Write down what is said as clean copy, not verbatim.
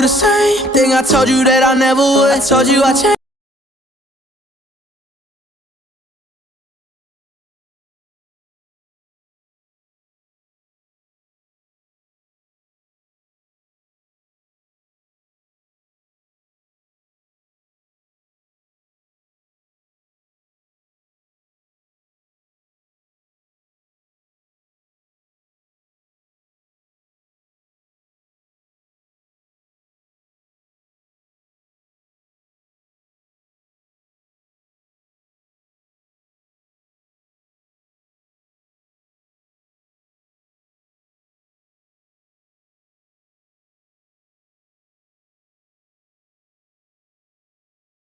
do the same thing I told you that I never would. I told you I changed.